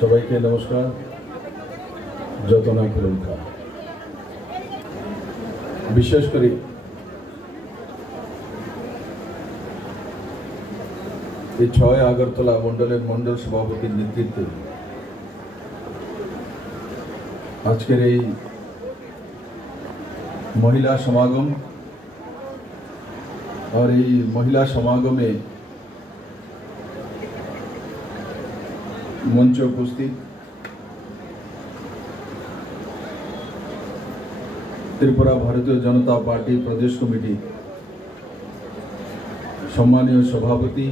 সবাইকে নমস্কার। যতনা খুলুনকা বিশেষ করে এই ৬ আগরতলা মন্ডলের মন্ডল সভাপতির নেতৃত্বে আজকের এই মহিলা সমাগম আর এই মহিলা সমাগমে মঞ্চে উপস্থিত ত্রিপুরা ভারতীয় জনতা পার্টি প্রদেশ কমিটি সম্মানীয় সভাপতি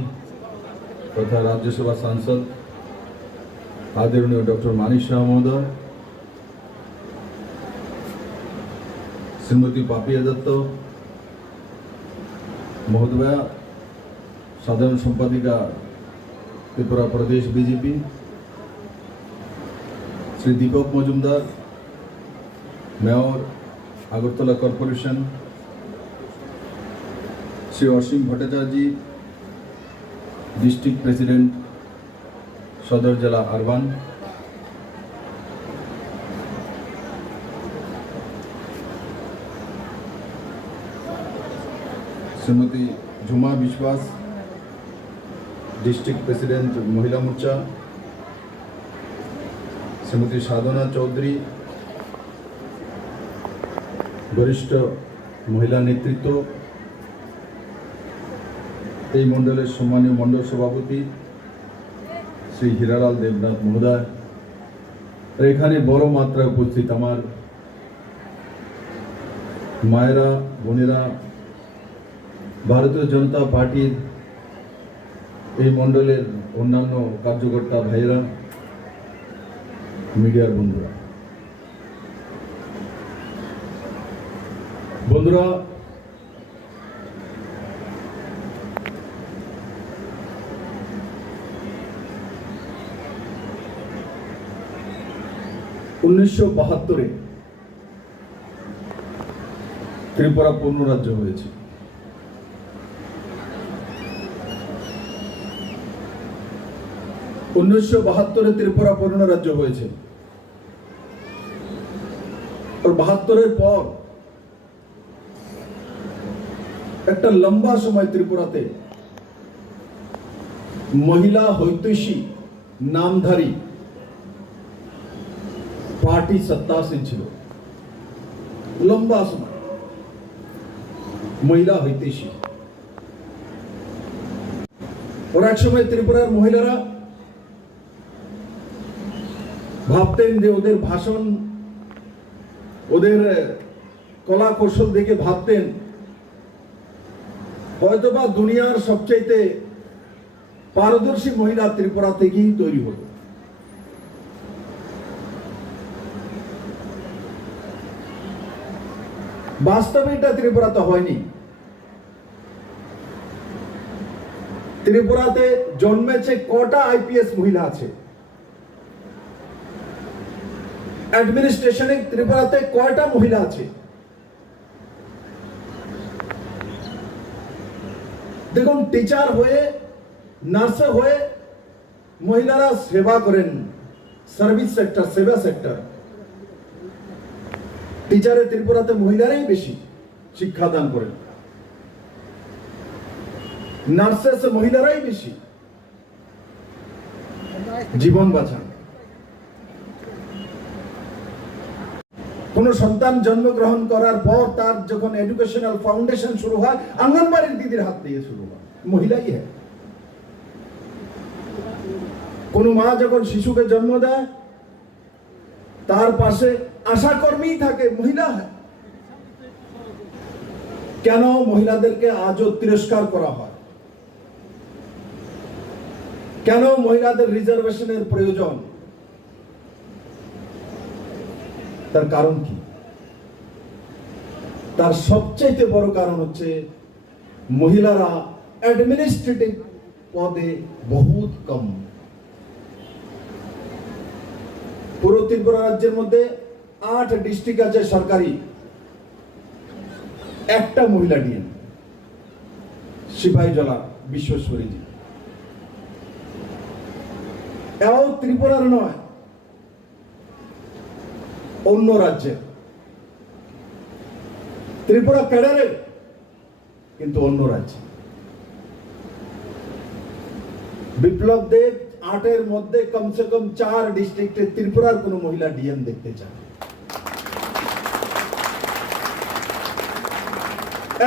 তথা রাজ্যসভা সাংসদ আদরণীয় ডক্টর মানিক শাহ মহোদয়, শ্রীমতী পাপিয়া দত্ত মহোদয়া, সাধারণ সম্পাদিকা ত্রিপুরা প্রদেশ BJP, Shri Dipak Majumdar, mayor Agartala corporation, Shri Asim Bhattacharya, district president সদর জেলা আরবান, শ্রীমতী ঝুমা বিশ্বাস, ডিস্ট্রিক্ট প্রেসিডেন্ট মহিলা মোর্চা, শ্রীমতী সাধনা চৌধুরী, বরিষ্ঠ মহিলা নেতৃত্ব, এই মণ্ডলের সম্মানীয় মণ্ডল সভাপতি শ্রী হীরালাল দেবনাথ মহোদয়, এখানে বড় মাত্রায় উপস্থিত আমার মায়েরা, বোনেরা, ভারতীয় জনতা পার্টির এই মণ্ডলের অন্যান্য কার্যকর্তা ভাইয়েরা, মিডিয়ার বন্ধুরা, 1972 ত্রিপুরা পূর্ণ রাজ্য হয়েছে। 1972 ত্রিপুরা পূর্ণ রাজ্য হয়েছে। और 72 পর একটা লম্বা সময় ত্রিপুরাতে মহিলা হৈতৈষী নামধারী পার্টি সত্তাসীন ছিল। লম্বা সময় মহিলা হৈতৈষী, और এক সময় ত্রিপুরার মহিলারা ভাবতেন যে ওদের ভাষণ, ওদের কলা কৌশল দেখে ভাবতেন হয়তোবা দুনিয়ার সবচাইতে পারদর্শী মহিলা ত্রিপুরা থেকেই তৈরি হলো। বাস্তবে এটা ত্রিপুরাতে হয়নি। ত্রিপুরাতে জন্মেছে কটা আইপিএস মহিলা আছে? অ্যাডমিনিস্ট্রেশনে ত্রিপুরাতে কয়টা মহিলা আছে? দেখুন, টিচার হয়ে, নার্স হয়ে মহিলারা সেবা করেন, সার্ভিস সেক্টর, সেবা সেক্টর। টিচারে ত্রিপুরাতে মহিলারাই বেশি শিক্ষাদান করেন, নার্সেস মহিলারাই বেশি জীবন বাঁচান। কোন সন্তান জন্মগ্রহণ করার পর তার যখন এডুকেশনাল ফাউন্ডেশন শুরু হয়, আঙ্গনবাড়ির দিদির হাত দিয়ে শুরু হয়, মহিলাই হয়। কোন মা যখন শিশুকে জন্ম দেয়, তার পাশে আশাকর্মী থাকে, মহিলা হয়। কেন মহিলাদেরকে আজও তিরস্কার করা হয়? কেন মহিলাদের রিজার্ভেশনের প্রয়োজন? তার কারণ কি? তার সবচেয়ে বড় কারণ হচ্ছে মহিলারা অ্যাডমিনিস্ট্রেটিভ পদে বহুত কম। পুরো ত্রিপুরা রাজ্যের মধ্যে 8 ডিস্ট্রিক্ট আছে সরকারি, একটা মহিলা নিয়ে, সিপাহীজলা বিশ্বেশ্বরীজি। এও ত্রিপুরার নয়, অন্য রাজ্যে। ত্রিপুরা ক্যাডারের, কিন্তু অন্য রাজ্যে। বিপ্লব দেব 8-এর মধ্যে কমসে কম 4 ডিস্ট্রিক্টে ত্রিপুরার কোন মহিলা ডিএম দেখতে চান।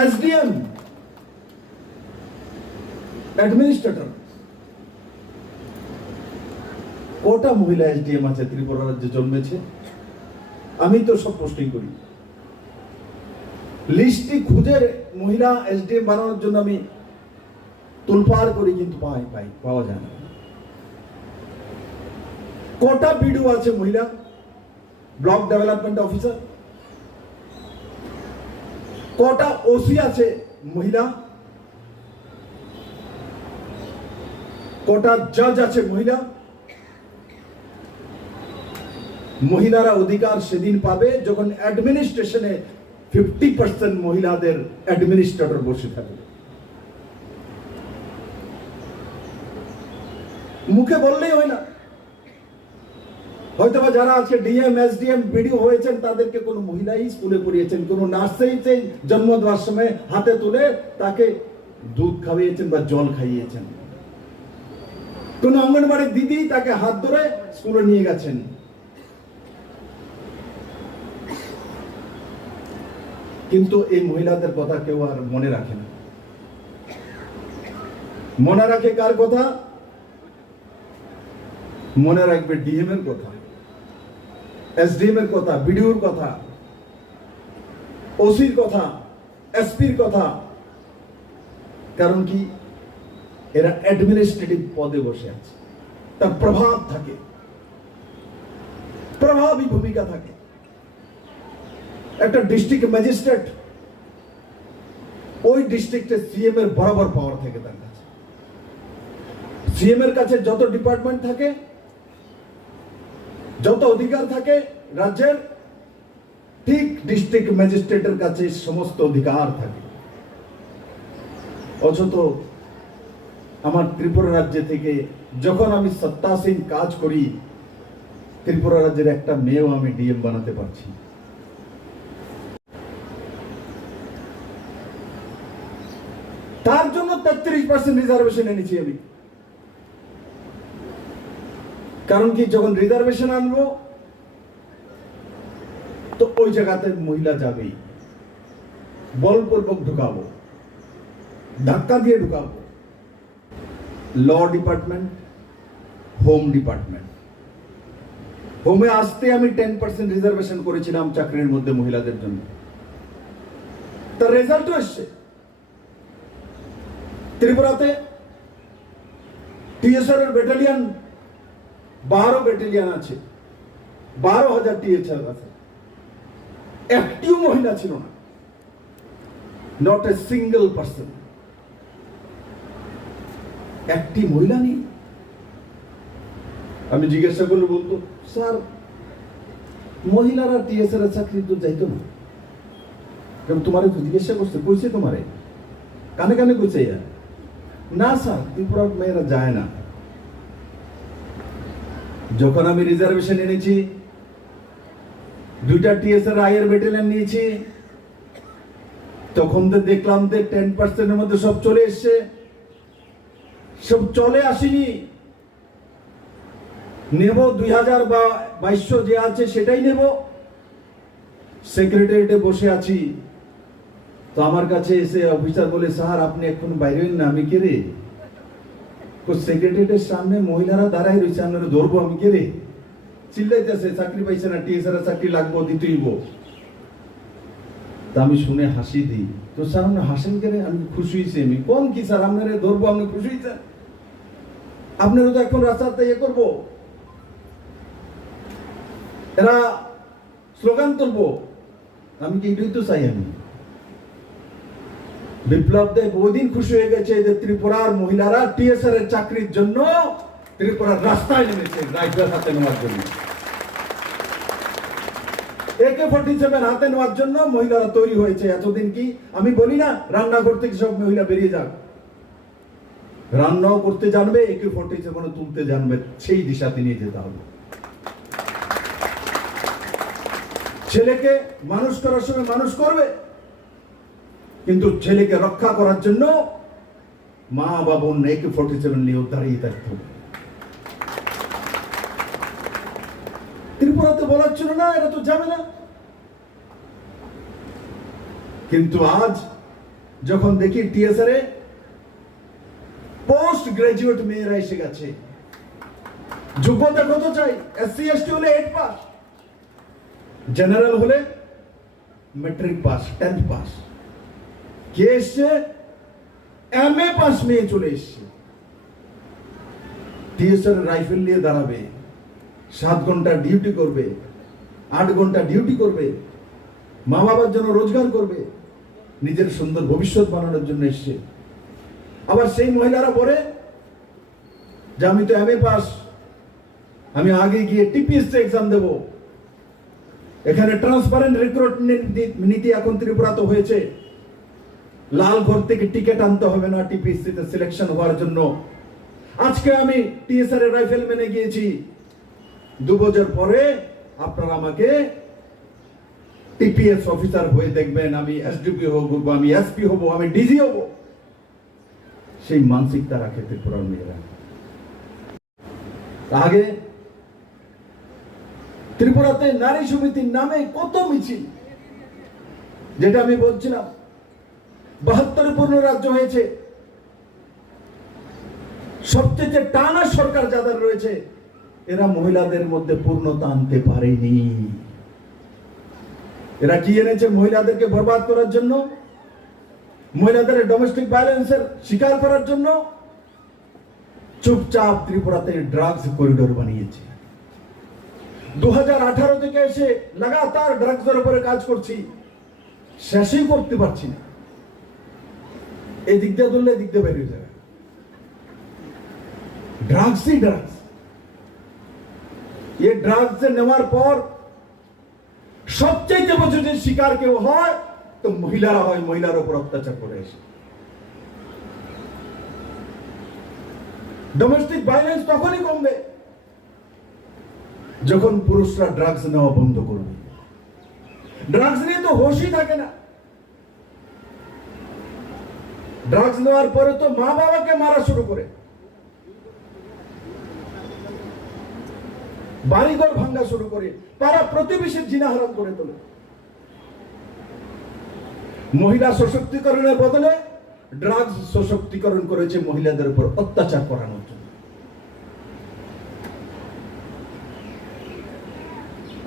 এসডিএম, অ্যাডমিনিস্ট্রেটর, কটা মহিলা এসডিএম আছে ত্রিপুরা রাজ্যে জন্মেছে? আমি তো সব পোস্টিং করি, লিস্টটি খুঁজে মহিলা এসডিএম বানানোর জন্য আমি তুলপার করি, কিন্তু পাওয়া যায় না। কটা বিডিও আছে মহিলা, ব্লক ডেভেলপমেন্ট অফিসার? কটা ওসি আছে মহিলা? কটা জজ আছে মহিলা? মহিলারা অধিকার সেদিন পাবে যখন অ্যাডমিনিস্ট্রেশনে 50% মহিলাদের অ্যাডমিনিস্ট্রেটর বসে থাকবে। মুখে বললেই হয় না। হয়তোবা যারা আজকে ডিএম, এসডিএম, বিডিও হয়েছেন তাদেরকে কোনো মহিলাই স্কুলে পড়িয়েছেন, কোনো নার্সারি জন্ম দেওয়ার সময় হাতে তুলে তাকে দুধ খাইয়েছেন বা জল খাইয়েছেন, কোন অঙ্গনবাড়ির দিদি তাকে হাত ধরে স্কুলে নিয়ে গেছেন। কিন্তু এই মহিলাদের কথা কেউ আর মনে রাখে না। মনে রাখে কার কথা? মনে রাখবে ডিএম এর কথা, এসডিএম এর কথা, বিডিওর কথা, ওসির কথা, এসপির কথা। কারণ কি? এরা অ্যাডমিনিস্ট্রেটিভ পদে বসে আছে, তার প্রভাব থাকে, প্রভাবী ভূমিকা থাকে। একটা ডিস্ট্রিক্ট ম্যাজিস্ট্রেট, ওই ডিস্ট্রিক্টে সিএম এর বরাবর পাওয়ার থাকে তার কাছে। সিএম এর কাছে যত ডিপার্টমেন্ট থাকে, যত অধিকার থাকে রাজ্যের, ঠিক ডিস্ট্রিক্ট ম্যাজিস্ট্রেটের কাছে সমস্ত অধিকার থাকে। অথচ আমার ত্রিপুরা রাজ্য থেকে যখন আমি সত্তাসীন কাজ করি, ত্রিপুরা রাজ্যের একটা মেয়েও আমি ডিএম বানাতে পারছি। তার জন্য 33% রিজার্ভেশন এনেছি আমি। কারণ কি? যখন রিজার্ভেশন আনবো তো ওই জায়গাতে মহিলা যাবেই, বলপূর্বক ঢুকাবো, ধাক্কা দিয়ে ঢুকাবো। Law department, home department. হোমে আসতে আমি 10% রিজার্ভেশন করেছিলাম চাকরির মধ্যে মহিলাদের জন্য, তার রেজাল্টও এসছে। ত্রিপুরাতে টিএসআর এর ব্যাটালিয়ন 12 ব্যাটালিয়ন আছে, 12,000 টিএসআর আছে, একটিও মহিলা ছিল না, নট এ সিঙ্গেল পার্সন, একটি মহিলা নেই। আমি জিজ্ঞাসা করলে বলতো, স্যার মহিলারা টিএসআর এর চাকরি তো যাইতো না। তোমারে তো জিজ্ঞাসা করছে, কইছে তোমারে কানে কানে কইছে? না স্যার, ত্রিপুরার মেয়েরা যায় না। যখন আমি রিজার্ভেশন এনেছি, 2টা টিএসআর আইয়ের ব্যাটালিয়ন নিয়েছি, তখন তো দেখলাম যে 10% এর মধ্যে সব চলে এসছে। সব চলে আসেনি, নেব 2000 বা 2200 যে আছে সেটাই নেব। সেক্রেটারিয়েটে বসে আছি, তো আমার কাছে এসে অফিসার বলে, স্যার আপনি এখন বাইরে না। আমি কে রে? সেক্রেটারিয়েটের সামনে মহিলারা দাঁড়াই রয়েছে, আপনারা ধরবো? আমি কে রে? চিল্লাইতেছে, চাকরি পাইছে না, টিএসআর চাকরি লাগবো, দিতেইব। তা আমি শুনে হাসি দিই, তো স্যার আপনি হাসেন কে রে? আমি খুশি হয়েছি। আমি কোন কি স্যার, আপনারা ধরবো, আপনি খুশি হয়েছেন? আপনারা তো এখন রাস্তাতে ইয়ে করবো, এরা স্লোগান তুলবো। আমি কি এটাই তো চাই? আমি বিপ্লব দেব ওই দিন খুশি হয়ে গেছে যে ত্রিপুরার মহিলারা টিএসআর এর চাকরির জন্য ত্রিপুরার রাস্তায় নেমেছে রাইফেল হাতে নেওয়ার জন্য, AK-47 হাতে নেওয়ার জন্য মহিলারা তৈরি হয়েছে। এতদিন কি আমি বলি না রান্নাঘর থেকে সব মহিলা বেরিয়ে যাক? রান্নাও করতে জানবে, AK-47 তুলতে জানবে, সেই দিশাতে নিয়ে যেতে হবে। ছেলেকে মানুষ করার সময় মানুষ করবে, কিন্তু ছেলেকে রক্ষা করার জন্য মা বা বোন AK-47 নিয়েও দাঁড়িয়ে থাকতে হবে। ত্রিপুরাতে বলার ছিল না, এটা তো যাবে না। কিন্তু আজ যখন দেখি TSR এ পোস্ট গ্রাজুয়েট মেয়েরা এসে গেছে, যোগ্যতা কত চাই? SC/ST হলে 8 পাস, জেনারেল হলে ম্যাট্রিক পাস, 10th পাস। কে এসছে? MA পাস মেয়ে চলে এসছে। TSR রাইফেল নিয়ে দাঁড়াবে, 7 ঘন্টা ডিউটি করবে, 8 ঘন্টা ডিউটি করবে, মা বাবার জন্য রোজগার করবে, নিজের সুন্দর ভবিষ্যৎ বানানোর জন্য এসছে। আবার সেই মহিলারা বলে যে আমি তো MA পাস, আমি আগে গিয়ে TPSC এক্সাম দেব। এখানে ট্রান্সপারেন্ট রিক্রুটমেন্ট নীতি এখন ত্রিপুরাতে হয়েছে। লাল ঘর থেকে টিকিট আনতে হবে না TPSC তে সিলেকশন হওয়ার জন্য। আজকে আমি TSR এর রাইফেল মেনে গিয়েছি, 2 বছর পরে আপনারা আমাকে TPS অফিসার হয়ে দেখবেন, আমি SDP হব, আমি SP হব, আমি DG হব। সেই মানসিকতা রাখে ত্রিপুরার মেয়েরা। আগে ত্রিপুরাতে নারী সমিতির নামে কত মিছিল, যেটা আমি বলছিলাম 72 পূর্ণ রাজ্য হয়েছে। সবচেয়ে টানা সরকার যাদের রয়েছে, এরা মহিলাদের মধ্যে পূর্ণতা আনতে পারেনি। এরা কি এনেছে? মহিলাদেরকে বরবাদ করার জন্য, মহিলাদের ডোমেস্টিক ভায়োলেন্সের শিকার করার জন্য। চুপচাপ ত্রিপুরাতে ড্রাগস করিডোর বানিয়েছে। 2018 থেকে এসে লাগাতার ড্রাগসের উপরে কাজ করছি, শেষই করতে পারছি না। এই দিক দিয়ে ধরলে দিক দিয়ে বেরিয়ে যাবে। ড্রাগসই ড্রাগস। এই ড্রাগস নেওয়ার পর সবচেয়ে বড় যে শিকার কেউ হয়, তো মহিলারা হয়। মহিলার উপর অত্যাচার করে এসে ডোমেস্টিক ভায়োলেন্স তখনই কমবে যখন পুরুষরা ড্রাগস নেওয়া বন্ধ করবে। ড্রাগস নিয়ে তো হোশই থাকে না। ড্রাগস নেওয়ার পরে তো মা বাবাকে মারা শুরু করে, বাড়িঘর ভাঙ্গা শুরু করে, পাড়া প্রতিবেশীর জিনা হারাম করে তোলে। মহিলা সশক্তিকরণের বদলে ড্রাগস সশক্তিকরণ করেছে মহিলাদের উপর অত্যাচার করানোর জন্য।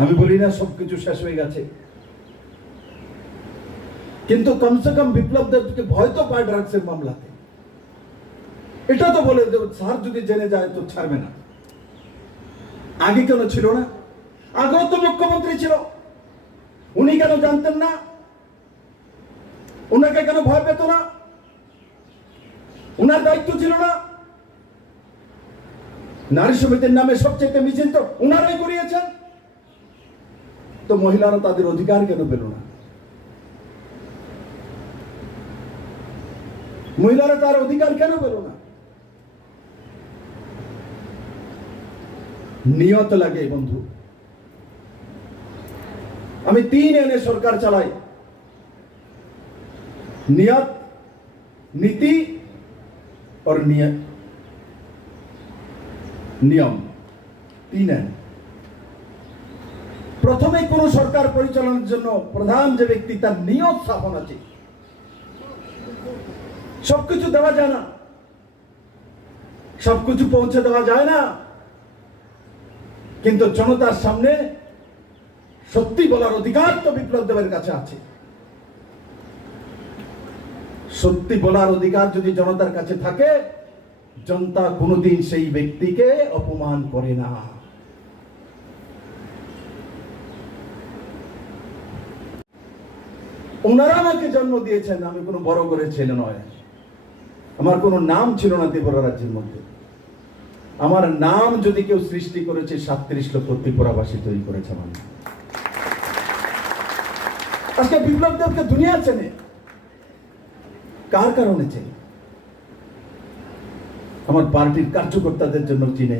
আমি বলি না সবকিছু শেষ হয়ে গেছে, কিন্তু কমসে কম বিপ্লব দেবকে ভয় তো পায় ড্রাগসের মামলাতে। এটা তো বলে দেব, স্যার যদি জেনে যায় তো ছাড়বে না। আগে কেন ছিল না? আগেও তো মুখ্যমন্ত্রী ছিল, উনি কেন জানতেন না? উনাকে কেন ভয় পেত না? উনার দায়িত্ব ছিল না? নারী সমিতির নামে সবচেয়ে মিছিল তো উনারাই করিয়েছেন। তো মহিলারা তাদের অধিকার কেন পেল না? মহিলারা তার অধিকার কেন পেল না? নিয়ত লাগে বন্ধু। আমি 3 এনে সরকার চালাই, নিয়ত, নীতি और নিয়ম। 3 এন। প্রথমে কোন সরকার পরিচালনার জন্য প্রধান যে ব্যক্তি, তার নিয়ত স্থাপন আছে। সবকিছু দেওয়া যায় না, সবকিছু পৌঁছে দেওয়া যায় না, কিন্তু জনতার সামনে সত্যি বলার অধিকার তো বিপ্লব দেবের কাছে আছে। সত্যি বলার অধিকার যদি জনতার কাছে থাকে, জনতা কোনোদিন সেই ব্যক্তিকে অপমান করে না। ওনারা আমাকে জন্ম দিয়েছেন, আমি কোনো বড় করে ছেলে নয়। আমার কোনো নাম ছিল না ত্রিপুরা রাজ্যের মধ্যে। আমার নাম যদি কেউ সৃষ্টি করেছে, 37 লক্ষ ত্রিপুরাবাসী তৈরি করেছে আমার নাম। আজকে বিপ্লব দেবকে দুনিয়া চেনে, কার কারণে চেনে? আমার পার্টির কার্যকর্তাদের জন্য চিনে,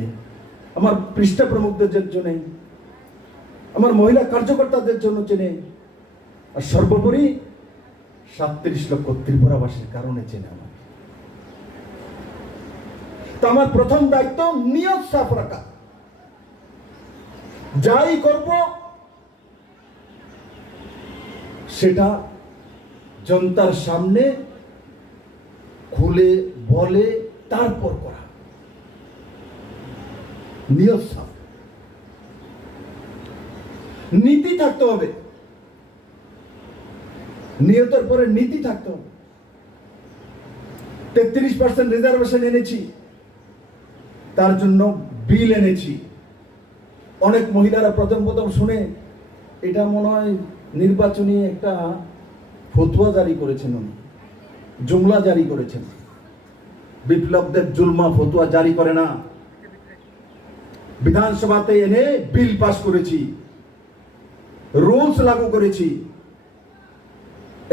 আমার পৃষ্ঠা প্রমুখদের জন্য, আমার মহিলা কার্যকর্তাদের জন্য চেনে, আর সর্বোপরি 37 লক্ষ ত্রিপুরাবাসীর কারণে চেনে আমার। তো আমার প্রথম দায়িত্ব নিয়ত সাফ রাখা। যাই করব সেটা জনতার সামনে খুলে বলে তারপর করা। নিয়ত সাফ, নীতি থাকতে হবে, নিয়তের পরে নীতি থাকতে হবে। 33% রিজার্ভেশন এনেছি, তার জন্য বিল এনেছি। অনেক মহিলারা প্রথম শুনে এটা মনে হয় নির্বাচনী একটা ফতোয়া জারি করেছেন, উনি জুমলা জারি করেছেন। বিপ্লবদের জুলমা ফতোয়া জারি করে না, বিধানসভাতে এনে বিল পাস করেছি, রুলস লাগু করেছি।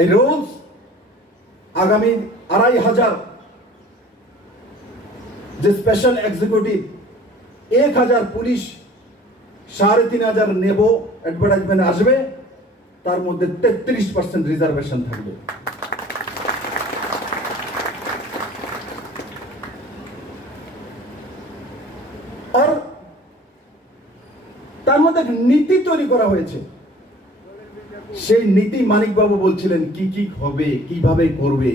এই রুলস আগামী 2500 যে স্পেশাল এক্সিকিউটিভ, 1000 পুলিশ, 3500 নেব, অ্যাডভার্টাইজমেন্ট আসবে, তার মধ্যে 33% রিজার্ভেশন থাকবে। আর তার মধ্যে নীতি তৈরি করা হয়েছে। সেই নীতি মানিকবাবু বলছিলেন কি কি হবে, কিভাবে করবে,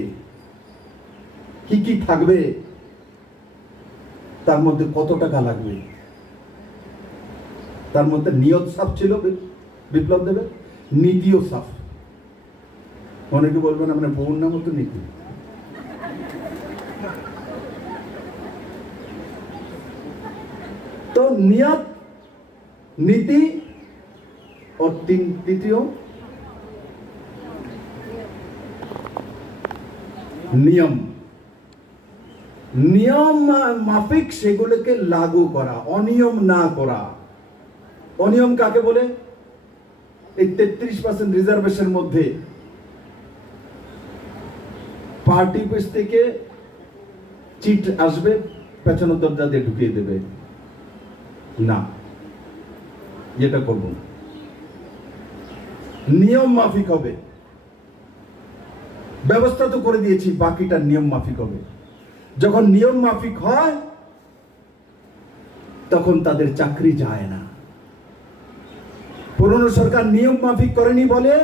কি কি থাকবে, তার মধ্যে কত টাকা লাগবে। তার মধ্যে নিয়ত সাফ ছিল বিপ্লব দেবের, নীতিও সাফ। অনেকে বলবেন আমরা বউর নাম তো নীতি। তো নিয়ত, নীতি और তৃতীয় নিয়ম। নিয়ম মাফিক সেগুলোকে লাগু করা, অনিয়ম না করা। অনিয়ম কাকে বলে? এই 33% রিজার্ভেশনের মধ্যে পার্টি অফিস থেকে চিট আসবে, পেছনের দরজা দিয়ে ঢুকিয়ে দেবে না, এটা করব না। নিয়ম মাফিক হবে। ব্যবস্থা তো করে দিয়েছি, বাকিটা নিয়ম মাফিক হবে। যখন নিয়ম মাফিক হয় তখন তাদের চাকরি যায় না। পুরনো সরকার নিয়ম মাফিক করেনি বলে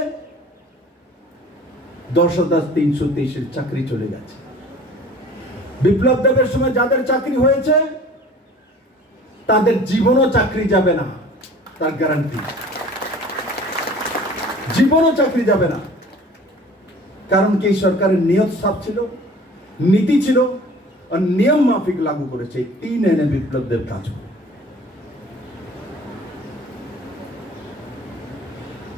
10,323 চাকরি চলে গেছে। বিপ্লব দেবের সময় যাদের চাকরি হয়েছে তাদের জীবনও চাকরি যাবে না, তার গ্যারান্টি। জীবনও চাকরি যাবে না, কারণ কি সরকারের নিয়ত সাফ ছিল, নীতি ছিল, আর নিয়ম মাফিক লাগু করেছে। 3 এনে বিপ্লব দেব কাজ করে।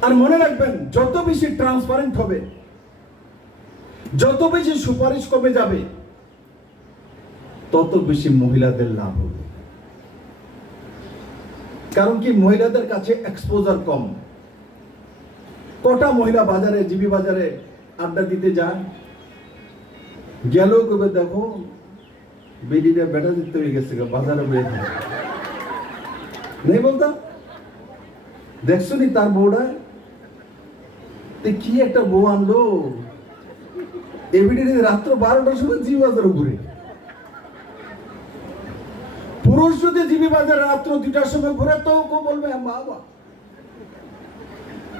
আর মনে রাখবেন, যত বেশি ট্রান্সপারেন্ট হবে, যত বেশি সুপারিশ কমে যাবে, তত বেশি মহিলাদের লাভ হবে। কারণ কি মহিলাদের কাছে এক্সপোজার কম। কটা মহিলা বাজারে, জিবি বাজারে আড্ডা দিতে যায়, গেল কবে দেখো বেডিটা বেটা দিতে হয়ে গেছে বাজারে বেরিয়ে নেই বলতাম, দেখছো নি তার বউটা কি একটা বউ আনলো, এবিডি রাত্র 12টার সময় জিবি বাজারে ঘুরে। পুরুষ যদি জিবি বাজারে রাত্র 2টার সময় ঘুরে তো বলবে বাবা।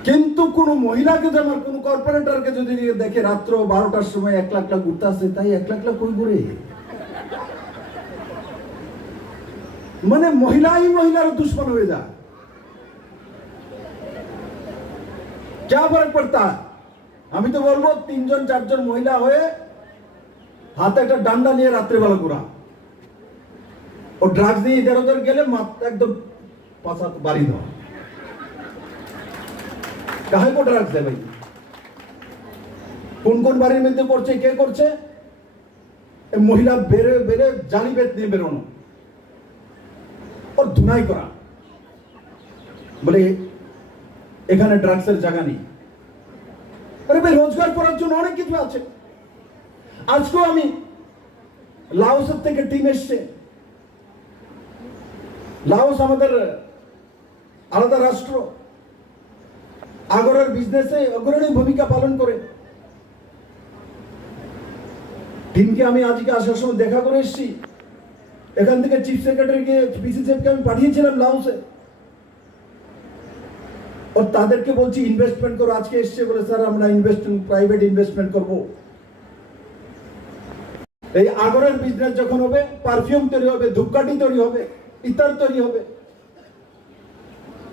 কিন্তু কোন মহিলাকে, যেমন কোন কর্পোরেটরকে যদি দেখে রাত্র 12টার সময় 1 লাখ ঘুরতে আসে, তাই 1 লাখ কই ঘুরে? মানে মহিলাই মহিলার দুশ্মন হয়ে যায়। क्या फर्क पड़ता है? আমি তো বলবো 3-4 মহিলা হয়ে হাতে একটা ডান্ডা নিয়ে রাত্রেবেলা ঘোরা, ও ড্রাগস নিয়ে ইধার উধার গেলে একদম পাছা বাড়ি দেওয়া। কাহে কো ড্রাগস দেয় ভাই? কোন কোন বাড়ির মধ্যে করছে, কে করছে? মহিলা বেরে বেরে জালি বেত নিয়ে বেরোনো, ওর ধুনাই করা, বলে এখানে ড্রাগসের জায়গা নেই। আরে ভাই, রোজগার করার জন্য অনেক কিছু আছে। আজকেও আমি লাওসের থেকে টিম এসছে। লাওস আমাদের আলাদা রাষ্ট্র, আগরের বিজনেসে অগ্রণী ভূমিকা পালন করে। টিমকে আমি আজকে আসার সময় দেখা করে এসেছি। এখান থেকে চিফ সেক্রেটারিকে, বিসিসিএফকে আমি পাঠিয়েছিলাম লাওসে। और তাদেরকে বলছি ইনভেস্টমেন্ট করো। আজকে এসছে বলে স্যার আমরা প্রাইভেট ইনভেস্টমেন্ট করব। এই আগরের বিজনেস যখন হবে, পারফিউম তৈরি হবে, ধূপকাঠি তৈরি হবে, ইত্যাদি তৈরি হবে,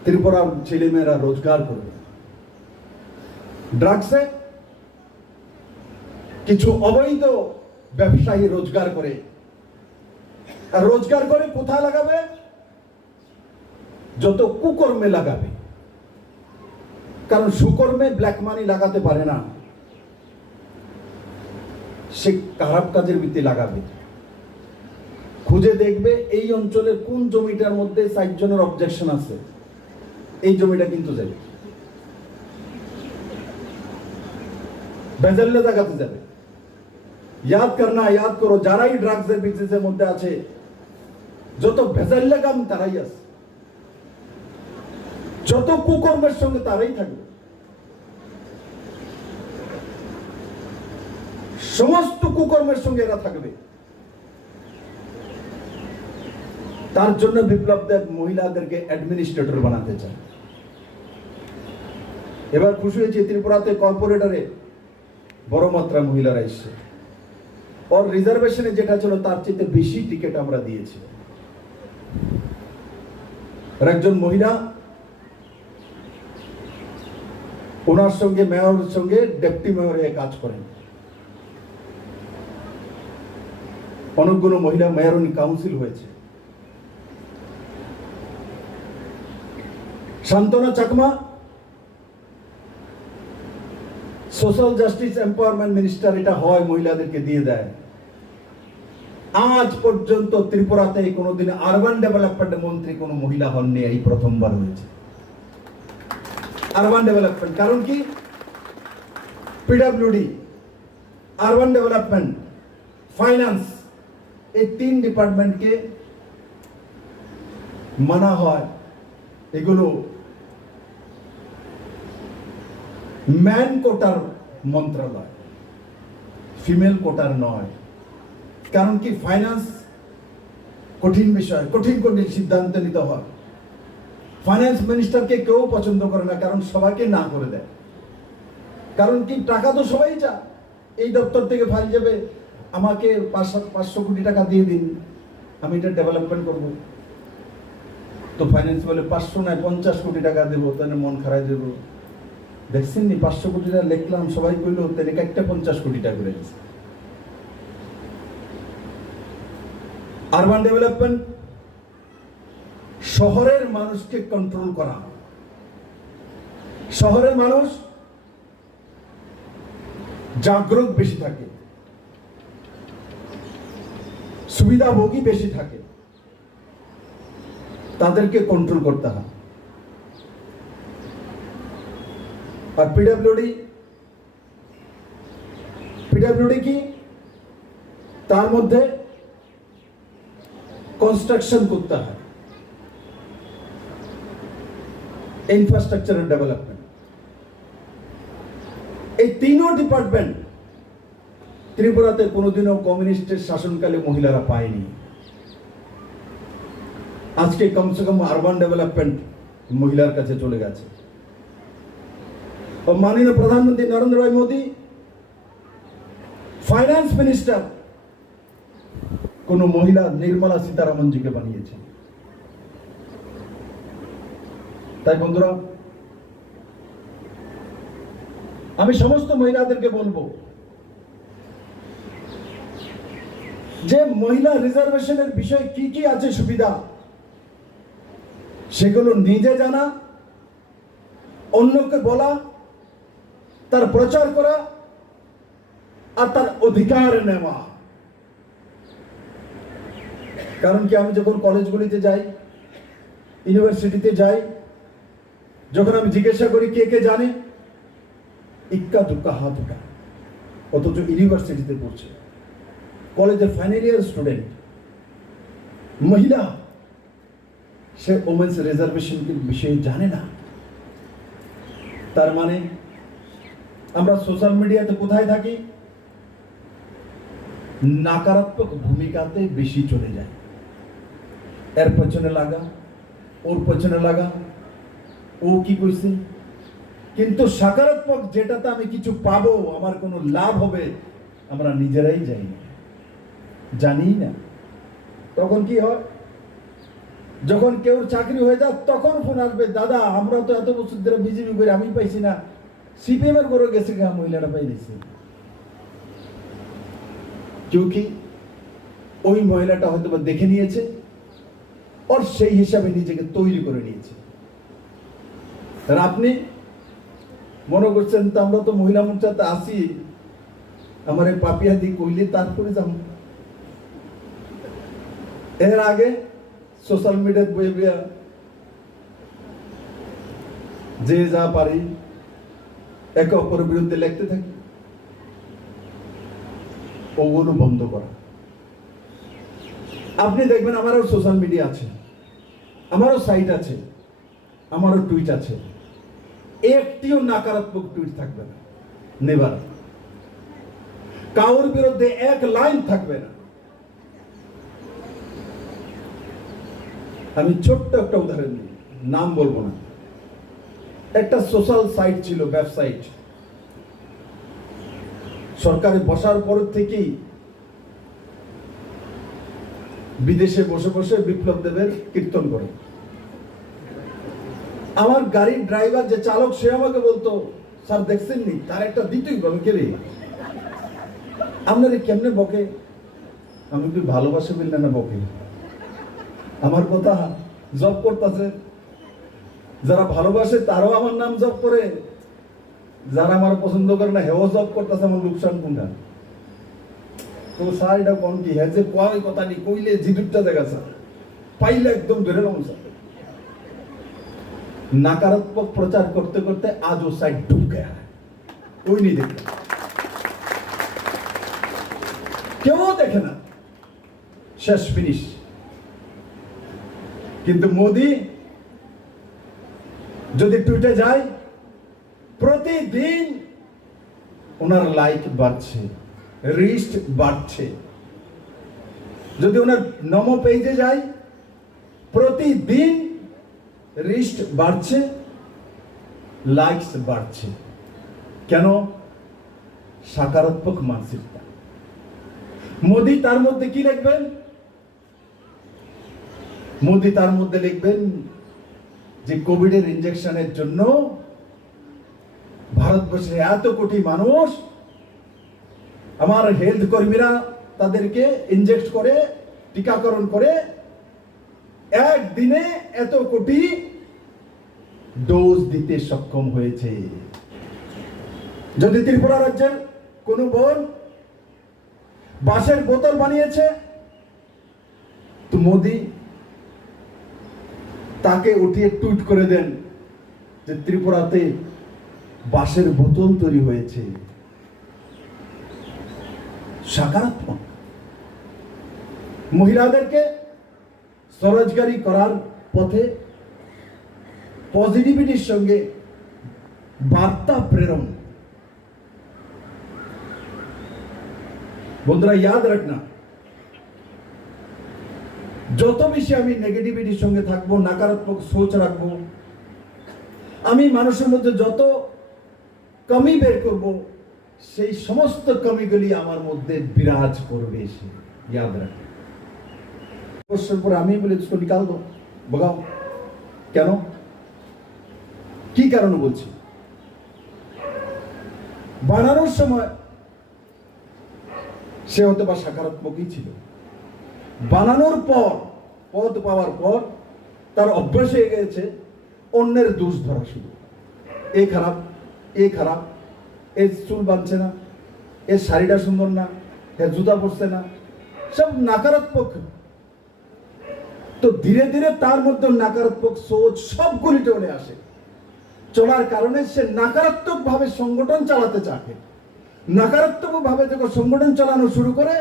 ত্রিপুরার ছেলেমেয়েরা রোজগার করবে। ড্রাগসে কিছু অবৈধ ব্যবসায়ী রোজগার করে, আর রোজগার করে কোথায় লাগাবে? যত কুকর্মে লাগাবে। কারণ সুকর্মে ব্ল্যাক মানি লাগাতে পারে না, সে খারাপ কাজের ভিত্তি লাগাবে। খুঁজে দেখবে এই অঞ্চলের কোন জমিটার মধ্যে 60 জনের অবজেকশন আছে, এই জমিটা কিন্তু যাবে, বেজাল্লে জায়গাতে যাবে। ইয়াদ করো যারাই ড্রাগসের বিজনেসের মধ্যে আছে, যত ভেজাল্লে কাম তারাই আছে, যত কুকর্মের সঙ্গে তারাই থাকবে। সমস্ত কুকর্মের সঙ্গে এরা থাকবে। তার জন্য বিপ্লব দেব মহিলাদেরকে অ্যাডমিনিস্ট্রেটর বানাতে চায়। এবার খুশি হয়েছে ত্রিপুরাতে কর্পোরেটরে বড় মাত্রা মহিলারা এসছে। और রিজার্ভেশনে যেটা ছিল তার চেয়ে বেশি টিকিট আমরা দিয়েছি। আর একজন মহিলা, ওনার সঙ্গে মেয়রের সঙ্গে ডেপুটি মেয়র হয়ে কাজ করেন। অনেকগুলো মহিলা মেয়র কাউন্সিল হয়েছে। Santana Chakma social justice empowerment minister, এটা হয় মহিলাদেরকে দিয়ে দেয়। আজ পর্যন্ত ত্রিপুরাতে কোনোদিন আরবান ডেভেলপমেন্ট মন্ত্রী কোনো মহিলা হননি, এই প্রথমবার হয়েছে আরবান ডেভেলপমেন্ট। কারণ কি? পিডব্লিউডি, আরবান ডেভেলপমেন্ট, ফাইন্যান্স, এই 3 ডিপার্টমেন্টকে মানা হয় এগুলো ম্যান কোটার মন্ত্রণালয়, ফিমেল কোটার নয়। কারণ কি? ফাইন্যান্স কঠিন বিষয়, কঠিন সিদ্ধান্ত নিতে হয়। ফাইন্যান্স মিনিস্টারকে কেউ পছন্দ করে না, কারণ সবাইকে না করে দেয়। কারণ কি? টাকা তো সবাই চায়। এই দপ্তর থেকে ফাইল যাবে, আমাকে 500 কোটি টাকা দিয়ে দিন, আমি এটা ডেভেলপমেন্ট করব। তো ফাইন্যান্স বলে 500 নয় 50 কোটি টাকা দেবো, তাহলে মন খারাপ দেবো। দেখছেন নি 500 কোটি টাকা লিখলাম, সবাই কইলো তাহলে একটা 50 কোটি টাকা করে দিচ্ছে। আরবান ডেভেলপমেন্ট শহরের মানুষকে কন্ট্রোল করা। শহরের মানুষ জাগ্রত বেশি থাকে, সুবিধাভোগী বেশি থাকে, তাদেরকে কন্ট্রোল করতে হয়। আর পিডব্লিউডি কি? তার মধ্যে কনস্ট্রাকশন করতে হয়, ইনফ্রাস্ট্রাকচার ডেভেলপমেন্ট। এই 3ও ডিপার্টমেন্ট ত্রিপুরাতে কোনোদিনও কমিউনিস্টের শাসনকালে মহিলারা পায়নি। আজকে কমসে কম আরবান ডেভেলপমেন্ট মহিলার কাছে চলে গেছে। और माननीय प्रधानमंत्री नरेंद्र भाई मोदी फाइनेंस मिनिस्टर কোনো মহিলা নির্মলা সীতারামন জিকে বানিয়েছেন। তাই বন্ধুরা, আমি সমস্ত মহিলাদেরকে বলবো যে মহিলা রিজার্ভেশনের বিষয়ে কি কি আছে সুবিধা, সেগুলো নিজে জানা, অন্যকে বলা, তার প্রচার করা আর তার অধিকার নেওয়া। কারণ কি? আমি যখন কলেজগুলিতে যাই, ইউনিভার্সিটিতে যাই, যখন আমি জিজ্ঞাসা করি কে কে জানে, ইক্কা দুক্কা হাত উঠা, অথচ ইউনিভার্সিটিতে পড়ছে। কলেজের ফাইনাল ইয়ার স্টুডেন্ট, মহিলা, সে ওমেন্স রিজার্ভেশন বিষয়ে জানে না। তার মানে আমরা সোশ্যাল মিডিয়াতে কোথায় থাকি? নাকারাত্মক ভূমিকাতে বেশি চলে যায়। এর পেছনে লাগা, ওর পেছনে লাগা, ও কি কইছে, কিন্তু সকারাত্মক যেটাতে আমি কিছু পাবো, আমার কোনো লাভ হবে, আমরা নিজেরাই জানি না। তখন কি হয়? যখন কেউ চাকরি হয়ে যায় তখন ফোন আসবে, দাদা আমরা তো এত বছর ধরে বিজেপি করে আমি পাইছি না, সিপিএম এর করে গেছে গা, মহিলাটা পাই দিচ্ছে। क्योंकि ওই মহিলাটা হয়তো দেখে নিয়েছে, আর সেই হিসাবে নিজেকে তৈরি করে নিয়েছে। আর আপনি মনে করছেন তো আমরা তো মহিলা মোর্চাতে আসি, আমার পাপিয়া দি কইলে তারপরে যাব। এর আগে সোশ্যাল মিডিয়াতে বইবে যে যা পারি একে অপরের বিরুদ্ধে লিখতে থাকি, ওগুলো বন্ধ করা। আপনি দেখবেন আমারও সোশ্যাল মিডিয়া আছে, আমারও সাইট আছে, আমারও টুইট আছে, একটিও নকারাত্মক টুইট থাকবে না, নেভার। কারোর বিরুদ্ধে এক লাইন থাকবে না। আমি ছোট্ট একটা উদাহরণ দিই, নাম বলবো না। একটা সোশ্যাল সাইট ছিল, ওয়েবসাইট, সরকারে বসার পর থেকেই বিদেশে বসে বসে বিপ্লব দেবের কীর্তন করে। আমার গাড়ির ড্রাইভার যে চালক, সে আমাকে বলতো, স্যার দেখছেন নি, তার একটা দিতেই বল কে রে, আপনারা কেমনে বকে? আমি কি ভালোবাসে বললেন না বকে? আমার কথা জব করতেছে, যারা ভালোবাসে তারাও আমার নাম জব করে, যারা আমার পছন্দ করে না হেও জব করতেছে। আমার লোকসান কোনটা? তো স্যার এটা কোন কি হ্যাঁ যে কয় কথা নি কইলে জিদুরটা দেখা স্যার পাইলে একদম ধরে নাও স্যার। नकारात्मक प्रचार करते करते आज वो साइड डूब गया है, कोई नहीं देख रहा। क्यों देखे ना, शेष फिनिश। किंतु मोदी যদি টুইটে যায়, প্রতিদিন ওনার লাইক বাড়ছে, রিস্ট বাড়ছে। যদি ওনার নমো পেজে যায়, প্রতিদিন রিস্ট বাড়ছে, লাইকস বাড়ছে। কেন? সকারাত্মক মানসিকতা। মোদি তার মধ্যে কি লিখবেন? মোদি তার মধ্যে লিখবেন যে কোভিডের ইনজেকশনের জন্য ভারতবর্ষে এত কোটি মানুষ, আমার হেলথ কর্মীরা তাদেরকে ইনজেক্ট করে, টিকাকরণ করে একদিনে এত কোটি ডোজ দিতে সক্ষম হয়েছে। যদি ত্রিপুরা রাজ্যের কোন বোন বাঁশের বোতল বানিয়েছে, তো মোদি তাকে উঠিয়ে টুইট করে দেন যে ত্রিপুরাতে বাঁশের বোতল তৈরি হয়েছে। সকারাত্মক। মহিলাদেরকে স্বরোজগারী করার পথে পজিটিভিটির সঙ্গে বার্তা প্রেরণ। বন্ধুরা याद रखना, যত বেশি আমি নেগেটিভিটির সঙ্গে থাকবো, নকারাত্মক সোচ রাখবো, আমি মানুষের মধ্যে যত কমি বের করব, সেই সমস্ত কমিগুলি আমার মধ্যে বিরাজ করবে। সে याद रखना। क्वेश्चन पर আমি বলে इसको निकाल दो, बगाओ। কেন? কি কারণে বলছি? বানানোর সময় সে হতে বা সকারাত্মকই ছিল, বানানোর পর, পদ পাওয়ার পর তার অভ্যাস হয়ে গেছে অন্যের দোষ ধরা শুরু। এ খারাপ, এ খারাপ, এর চুল বাঁধছে না, এর শাড়িটা সুন্দর না, এর জুতা পরছে না, সব নকারাত্মক। তো ধীরে ধীরে তার মধ্যে নকারাত্মক সোচ সবগুলি চলে আসে। চলার কারণে সে নকারাত্মক ভাবে সংগঠন চালাতে চায়। নকারাত্মক ভাবে যখন সংগঠন চালানো শুরু করে,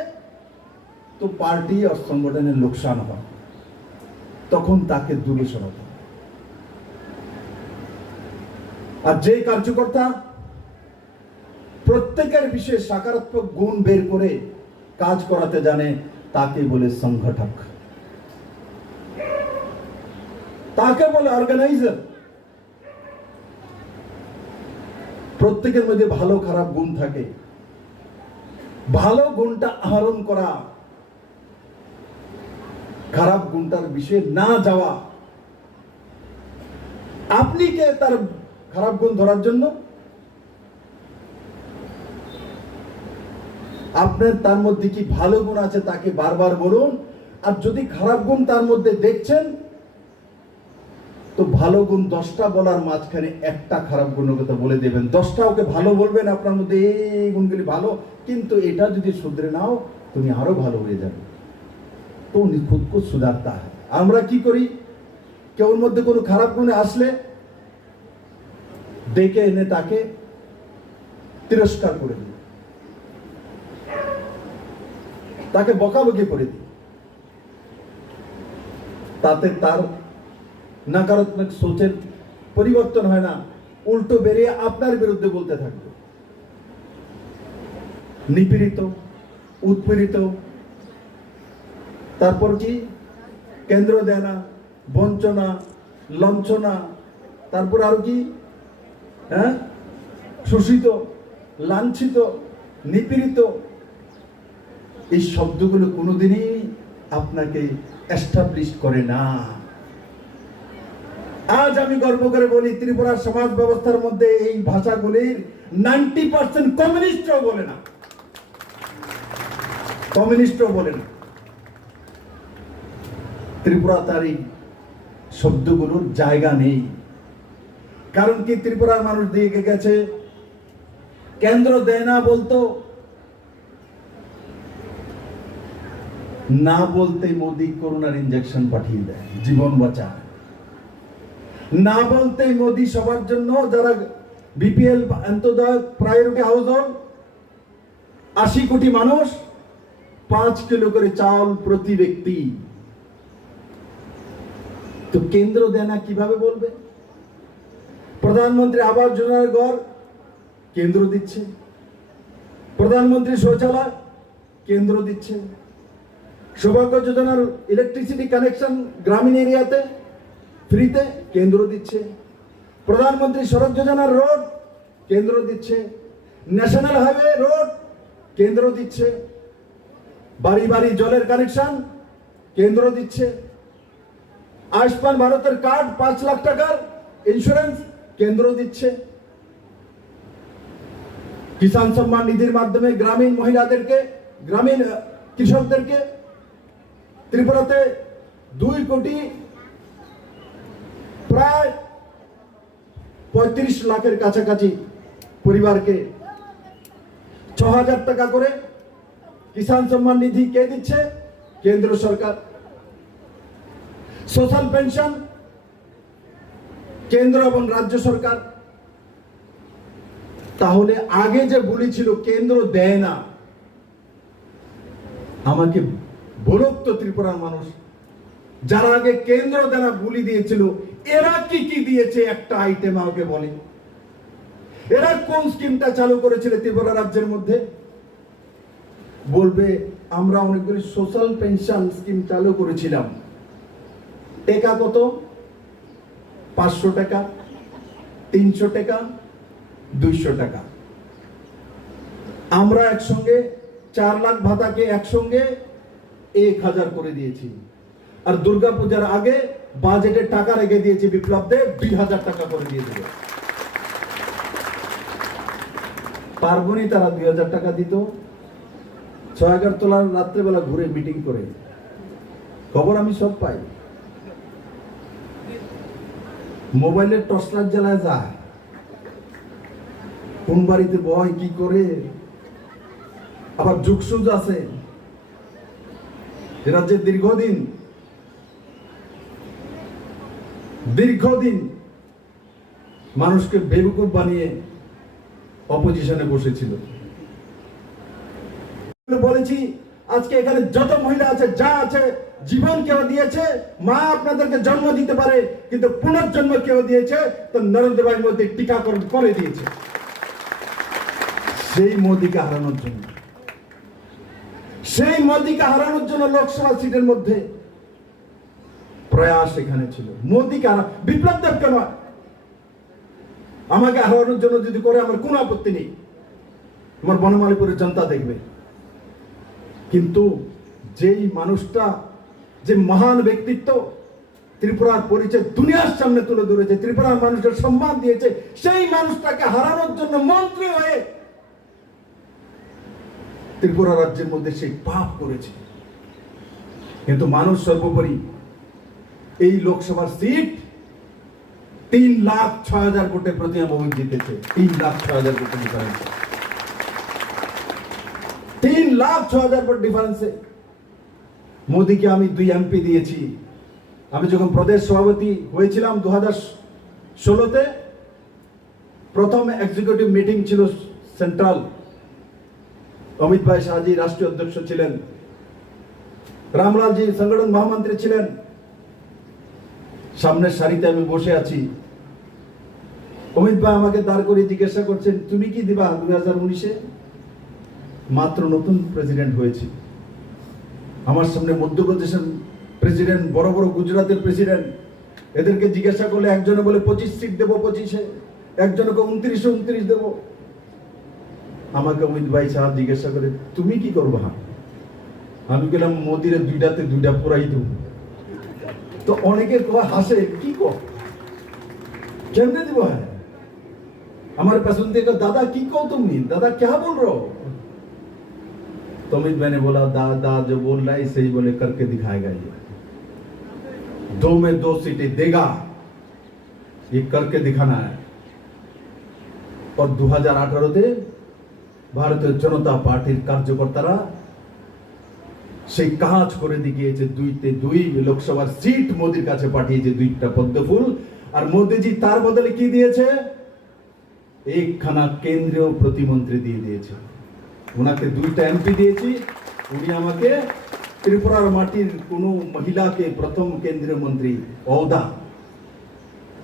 তো পার্টি আর সংগঠনের লোকসান হয়, তখন তাকে দূরে সরাতে হবে। আর যে কার্যকর্তা প্রত্যেকের বিশেষ সকারাত্মক গুণ বের করে কাজ করাতে জানে, তাকে বলে সংগঠক, তাকে বলে অর্গানাইজার। প্রত্যেকের মধ্যে ভালো খারাপ গুণ থাকে, ভালো গুণটা আহরণ করা, খারাপ গুণটার বিষয়ে না যাওয়া। আপনি কে তার খারাপ গুণ ধরার জন্য? আপনার তার মধ্যে কি ভালো গুণ আছে তাকে বারবার বলুন। আর যদি খারাপ গুণ তার মধ্যে দেখছেন, তো ভালো গুণ 10টা বলার মাঝখানে একটা খারাপ গুণের কথা বলে দেবেন। 10টা ওকে ভালো বলবেন, আপনার মধ্যে এই গুণগুলি ভালো, কিন্তু এটা যদি শুধরে নাও তুমি আরো ভালো হয়ে যাবে। তো উনি খুদ কো সুধারতা হয়। আমরা কি করি, কেউর মধ্যে কোনো খারাপ গুণে আসলে ডেকে এনে তাকে তিরস্কার করে দিই, তাকে বকাবকি করে দিই। তাতে তার নকারাত্মক সোচের পরিবর্তন হয় না, উল্টো বেরিয়ে আপনার বিরুদ্ধে বলতে থাকবে। নিপীড়িত, উৎপীড়িত, তারপর কি কেন্দ্র দেয় না, বঞ্চনা, লাঞ্ছনা, তারপর আর কি, শোষিত, লাঞ্ছিত, নিপীড়িত, এই শব্দগুলো কোনোদিনই আপনাকে এস্টাবলিশ করে না। আজ আমি গর্ব করে বলি, ত্রিপুরার সমাজ ব্যবস্থার মধ্যে এই ভাষাগুলির 90% কমিউনিস্টও বলে না, কমিউনিস্টও বলে না। ত্রিপুরা তার এই শব্দগুলোর জায়গা নেই। কারণ কি, ত্রিপুরার মানুষ দিয়ে গেছে, কেন্দ্র দেয় না বলতো, না বলতে মোদি করোনার ইনজেকশন পাঠিয়ে দেয়, জীবন বাঁচায়। না বলতে মোদি সবার জন্য, যারা BPL Antyodaya priority house hold 80 কোটি মানুষ 5 কিলো করে চাল প্রতি ব্যক্তি। তো কেন্দ্র দেয় না কিভাবে বলবে? প্রধানমন্ত্রী আবাস যোজনার ঘর কেন্দ্র দিচ্ছে, প্রধানমন্ত্রী শৌচালয় কেন্দ্র দিচ্ছে, সৌভাগ্য যোজনার ইলেকট্রিসিটি কানেকশন গ্রামীণ এরিয়াতে ফ্রিতে কেন্দ্র দিচ্ছে, প্রধানমন্ত্রী সড়ক যোজনার রোড কেন্দ্র দিচ্ছে, ন্যাশনাল হাইওয়ে রোড কেন্দ্র দিচ্ছে, বাড়ি বাড়ি জলের কানেকশন কেন্দ্র দিচ্ছে, আয়ুষ্মান ভারতের কার্ড 5 লাখ টাকার ইন্স্যুরেন্স কেন্দ্র দিচ্ছে, কিষাণ সম্মান নিধির মাধ্যমে গ্রামীণ মহিলাদেরকে, গ্রামীণ কৃষকদেরকে ত্রিপুরাতে 2 কোটি প্রায় 35 লাখের কাছাকাছি পরিবারকে 6,000 টাকা করে কিষাণ সম্মান নিধি কে দিচ্ছে? কেন্দ্র সরকার। সোশ্যাল পেনশন কেন্দ্র এবং রাজ্য সরকার। তাহলে আগে যে বলেছিল কেন্দ্র দেয় না, আমাকে বলুক তো ত্রিপুরার মানুষ, যারা আগে কেন্দ্র দেনা বলি দিয়েছিল, এরা কি কি দিয়েছে একটা আইটেম আমাকে বলে। এরা কোন স্কিমটা চালু করেছিল ত্রিপুরা রাজ্যের মধ্যে? বলবে আমরা অনেকগুলি সোশ্যাল পেনশন স্কিম চালু করেছিলাম। টাকা কত? 500 টাকা, 300 টাকা, 200 টাকা। আমরা একসঙ্গে 4 লাখ ভাতাকে একসঙ্গে 1000 করে দিয়েছি। আর দুর্গা পূজার আগে বাজেটে টাকা রেখে দিয়েছি, বিপ্লব দেব 2000 টাকা করে দিয়ে দিল। পার্বণী তারা 2000 টাকা দিত। 6 তলার রাত্রেবেলা ঘুরে মিটিং করে, খবর আমি সব পাই। মোবাইলের টর্চ লাইট জ্বালায় যায়, কোন বাড়িতে বয় কি করে। আবার যুগসুজ আছে রাজ্যে দীর্ঘদিন মানুষকে বেবকুফ বানিয়ে অপোজিশনে বসেছিল। বলেছি আজকে এখানে যত মহিলা আছে, যা আছে, জীবন কেউ দিয়েছে, মা আপনাদেরকে জন্ম দিতে পারে, কিন্তু পুনর্জন্ম কেউ দিয়েছে তো নরেন্দ্র ভাই মোদী টিকাকরণ করে দিয়েছে। সেই মোদীকে হারানোর জন্য, সেই মোদীকে হারানোর জন্য লোকসভা সিটের মধ্যে প্রয়াস এখানে ছিল। মোদীকে বিপ্লব দেবকে নয়, আমাকে হারানোর জন্য যদি করে আমার কোনো আপত্তি নেই, আমার বনমালীপুরের জনতা দেখবে। কিন্তু যেই মানুষটা, যে মহান ব্যক্তিত্ব ত্রিপুরার পরিচয় দুনিয়ার সামনে তুলে ধরেছে, ত্রিপুরার মানুষের সম্মান দিয়েছে, সেই মানুষটাকে হারানোর জন্য মন্ত্রী হয়ে ত্রিপুরা রাজ্যের মধ্যে সেই পাপ করেছে। কিন্তু মানুষ সর্বোপরি এই লোকসভার সিট 3,06,000 ভোটে প্রতিমা জিতেছে। 3,06,000 ভোটে ডিফারেন্স, 3,06,000 ভোট ডিফারেন্সে মোদীকে আমি 2 এমপি দিয়েছি। আমি যখন প্রদেশ সভাপতি হয়েছিলাম 2016-তে, প্রথম এক্সিকিউটিভ মিটিং ছিল সেন্ট্রাল। অমিত ভাই শাহজি রাষ্ট্রীয় অধ্যক্ষ ছিলেন, রামলালজি সংগঠন মহামন্ত্রী ছিলেন। সামনের সারিতে আমি বসে আছি, অমিত ভাই আমাকে দাঁড় করে জিজ্ঞাসা করছেন, তুমি কি দিবা 2019-এ? মাত্র নতুন প্রেসিডেন্ট হয়েছে। আমার সামনে মধ্যপ্রদেশের প্রেসিডেন্ট, বড় বড় গুজরাটের প্রেসিডেন্ট, এদেরকে জিজ্ঞাসা করলে একজনে বলে 25 সিট দেবো 25-এ, একজনকে 29 দেবো। আমাকে অমিত ভাই সাহেব জিজ্ঞাসা করে, তুমি কি করবা? আমি গেলাম মোদির 2টাতে 2টা পুরাই দেব। তো অনেকে হাসে, কি কর, কেমনে দিব? হ্যাঁ, আমার पसंद থেকে दादा की कहो तुम, दादा क्या बोल रहे हो? तो अमित भाई ने बोला, दादा जो बोल रहा है सही बोले, करके दिखाएगा। ये 2 में 2 सीटें देगा, ये करके दिखाना है। और 2018-তে ভারতীয় জনতা পার্টির কার্যকর্তারা সেই কাজ করে দেখিয়েছে। 2তে 2 লোকসভার সিট মোদির কাছে পাঠিয়েছে, 2টা পদ্মফুল। আর মোদিজি তার বদলে কি দিয়েছে? একখানা কেন্দ্রীয় প্রতিমন্ত্রী দিয়ে দিয়েছে। ওনাকে 2টা এমপি দিয়েছি, উনি আমাকে ত্রিপুরার মাটির কোন মহিলাকে প্রথম কেন্দ্রীয় মন্ত্রী ওহদা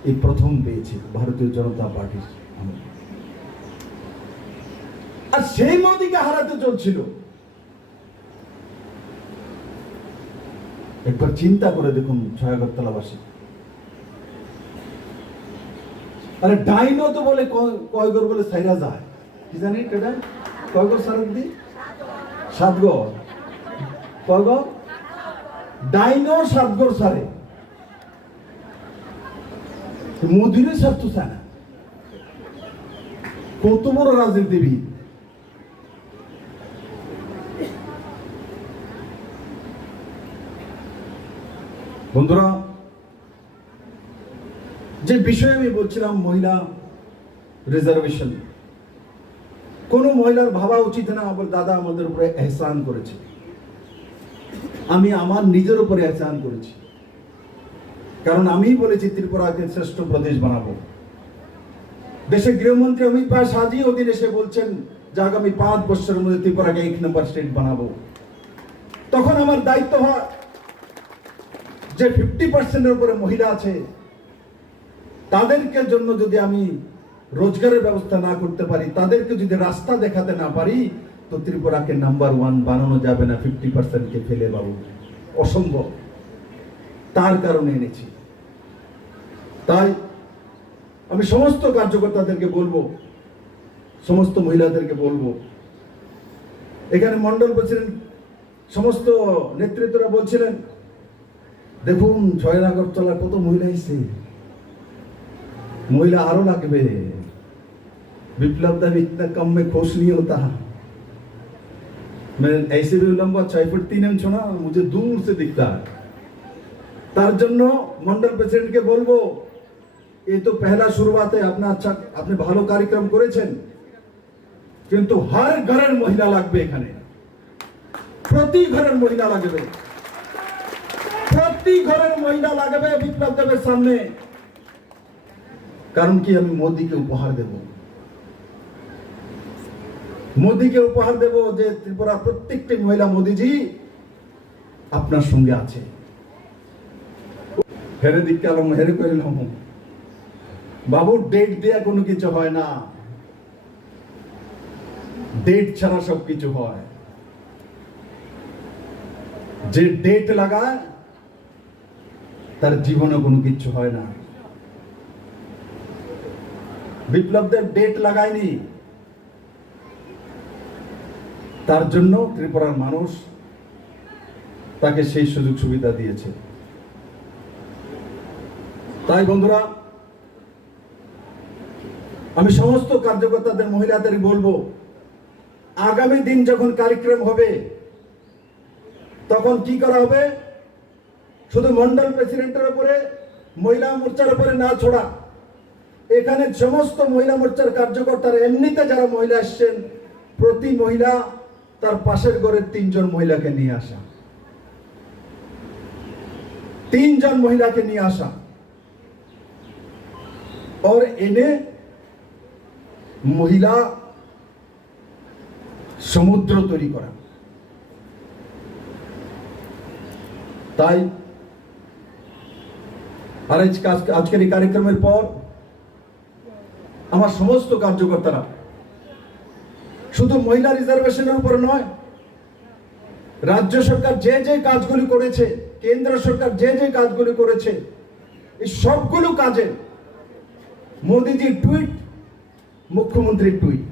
এই প্রথম পেয়েছে ভারতীয় জনতা পার্টির। আর সেই মোদীকে হারাতে চলছিল। একবার চিন্তা করে দেখুন ছয়াগরতলাবাসী। আরে ডাইনো তো বলে কয় গর বলে সাইরা যায়, কি জানি কেডা কয় গর সারক দি 7 গর, কয় গর ডাইনো 7 গর সারে, মোদিরে সারতো সানা। কত বড় রাজনীতিবিদ। বন্ধুরা, যে বিষয়ে আমি বলছিলাম মহিলা রিজার্ভেশন, কোন মহিলার ভাবা উচিত না আমার দাদা আমাদের উপরে এহসান করেছে। আমি আমার নিজের উপরে এহসান করেছি, কারণ আমি বলেছি ত্রিপুরাকে শ্রেষ্ঠ প্রদেশ বানাবো। দেশের গৃহমন্ত্রী অমিত ভাই শাহজি ওদিন এসে বলছেন যে আগামী 5 বছরের মধ্যে ত্রিপুরাকে 1 নম্বর স্টেট বানাবো। তখন আমার দায়িত্ব হয় যে 50%-এর উপরে মহিলা আছে, তাদেরকে জন্য যদি আমি রোজগারের ব্যবস্থা না করতে পারি, তাদেরকে যদি রাস্তা দেখাতে না পারি, তো ত্রিপুরাকে নাম্বার 1 বানানো যাবে না। 50%-কে ফেলে বাবু, অসম্ভব। তার কারণে এনেছি। তাই আমি সমস্ত কার্যকর্তাদেরকে বলবো, সমস্ত মহিলাদেরকে বলবো, এখানে মন্ডল প্রেসিডেন্ট সমস্ত নেতৃত্বরা বলছিলেন, দেখুন ছয়নাগরতলা কত মহিলা এসে, महिला आरो लागबे। विप्लव दा भी इतना कम में खुश नहीं होता। मैं ऐसे भी लंबा 6 फुट 3 इंच ना, मुझे दूर से दिखता है। तार जन्नो मंडल प्रेसिडेंट के बोलबो, ये तो पहला शुरुआत है, अपना अच्छा अपने भालो कार्यक्रम करेছেন, কিন্তু हर घरेर महिला लागबे, এখানে प्रति घरेर महिला लागबे, प्रति घरेर महिला लागबे विप्लव देवेর सामने। কারণ কি, আমি মোদিকে উপহার দেব। মোদিকে উপহার দেব যে ত্রিপুরা প্রত্যেকটি মহিলা মোদিজি আপনার সঙ্গে আছে। হেরে দিকে আলম হেরে করিলাম বাবু, ডেট দেয়া কোনো কিছু হয় না, ডেট ছাড়া সব কিছু হয়। যে ডেট লাগায় তার জীবনে কোনো কিছু হয় না। বিপ্লবদের ডেট লাগায়নি, তার জন্য ত্রিপুরার মানুষ তাকে সেই সুযোগ সুবিধা দিয়েছে। তাই বন্ধুরা, আমি সমস্ত কার্যকর্তাদের মহিলাদের বলবো, আগামী দিন যখন কার্যক্রম হবে তখন কি করা হবে, শুধু মন্ডল প্রেসিডেন্টের উপরে মহিলা মোর্চার উপরে না ছোড়া, এখানে সমস্ত মহিলা মোর্চার কার্যকর্তারা এমনিতে যারা মহিলা আসছেন, প্রতি মহিলা তার পাশের ঘরের 3 জন মহিলাকে নিয়ে আসা, 3 জন মহিলাকে নিয়ে আসা, और এনে মহিলা সমুদ্র তৈরি করা। তাই আর আজকের এই কার্যক্রমের পর আমার সমস্ত কার্যকর্তারা শুধু মহিলা রিজার্ভেশনের উপর নয়, রাজ্য সরকার যে যে কাজগুলি করেছে, কেন্দ্র সরকার যে যে কাজগুলি করেছে, এই সবগুলো কাজে মোদিজির টুইট, মুখ্যমন্ত্রীর টুইট,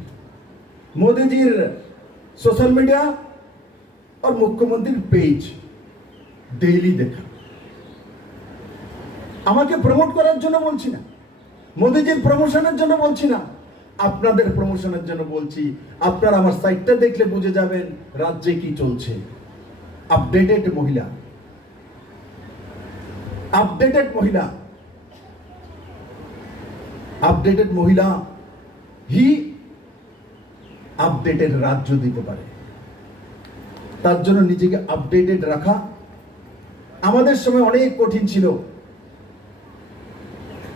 মোদিজির সোশ্যাল মিডিয়া আর মুখ্যমন্ত্রীর পেজ ডেইলি দেখা। আমাকে প্রমোট করার জন্য বলছি না, মোদিজির প্রমোশনের জন্য বলছি না, আপনাদের প্রমোশনের জন্য বলছি। আপনারা আমার সাইটটা দেখলে বুঝে যাবেন রাজ্যে কি চলছে। আপডেটেড মহিলা, আপডেটেড মহিলা, আপডেটেড মহিলা হি আপডেটেড রাজ্য দিতে পারে। তার জন্য নিজেকে আপডেটেড রাখা আমাদের সময় অনেক কঠিন ছিল,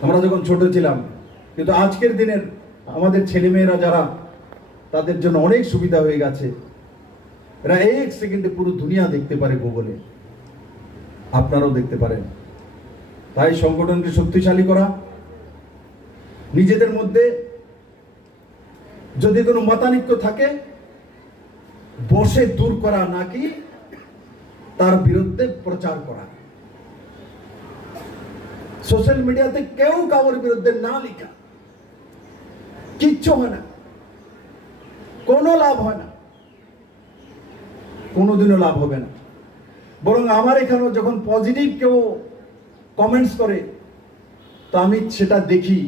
আমরা যখন ছোট ছিলাম। কিন্তু আজকের দিনের আমাদের ছেলেমেয়েরা যারা, তাদের জন্য অনেক সুবিধা হয়ে গেছে। এরা 1 সেকেন্ডে পুরো দুনিয়া দেখতে পারে গুগলে, আপনারাও দেখতে পারেন। তাই সংগঠনকে শক্তিশালী করা, নিজেদের মধ্যে যদি কোনো মতানৈক্য থাকে বসে দূর করা, নাকি তার বিরুদ্ধে প্রচার করা। সোশ্যাল মিডিয়াতে কেউ কারোর বিরুদ্ধে না লিখা, কিচ্ছু হয় না, কোনো লাভ হয় না, কোনোদিনও লাভ হবে না। বরং আমার এখানেও যখন পজিটিভ কেউ কমেন্টস করে, তো আমি সেটা দেখি,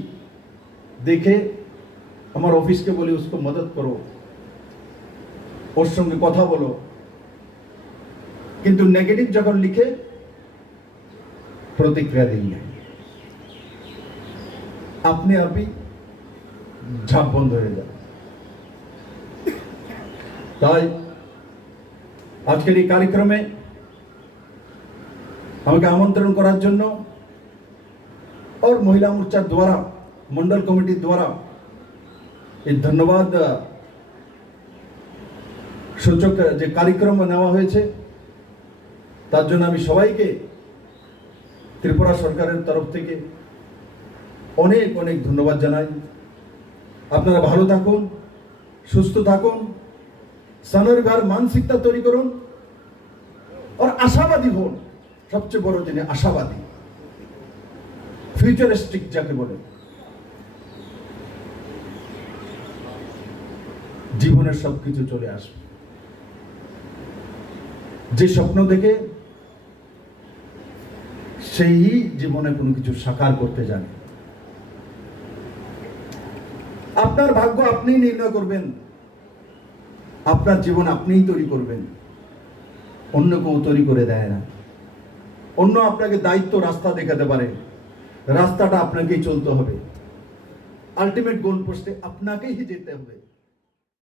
দেখে আমার অফিসকে বলি उसको মদত করো, ওর সঙ্গে কথা বলো। কিন্তু নেগেটিভ যখন লিখে প্রতিক্রিয়া দিই না, আপনি আপনি ঝাপ বন্ধ হয়ে যায়। তাই আজকের এই কার্যক্রমে আমাকে আমন্ত্রণ করার জন্য और महिला मोर्चा द्वारा, मंडल कमिटी द्वारा এই ধন্যবাদ সূচক যে কার্যক্রম নেওয়া হয়েছে, তার জন্য আমি সবাইকে ত্রিপুরা সরকারের তরফ থেকে অনেক অনেক ধন্যবাদ জানাই। আপনারা ভালো থাকুন, সুস্থ থাকুন, স্বনির্ভর মানসিকতা তৈরি করুন, আর আশাবাদী হন। সবচেয়ে বড় জিনিস আশাবাদী, ফিউচারিস্টিক যাকে বলে। জীবনের সবকিছু চলে আসবে। যে স্বপ্ন দেখে সেই জীবনে কোনো কিছু সাকার করতে জানে। আপনার ভাগ্য আপনিই নির্ণয় করবেন, আপনার জীবন আপনিই তৈরি করবেন, অন্য কেউ তৈরি করে দেয় না। অন্য আপনাকে দায়িত্ব, রাস্তা দেখাতে পারে, রাস্তাটা আপনাকেই চলতে হবে। আলটিমেট গোল পোস্টে আপনাকেই যেতে হবে।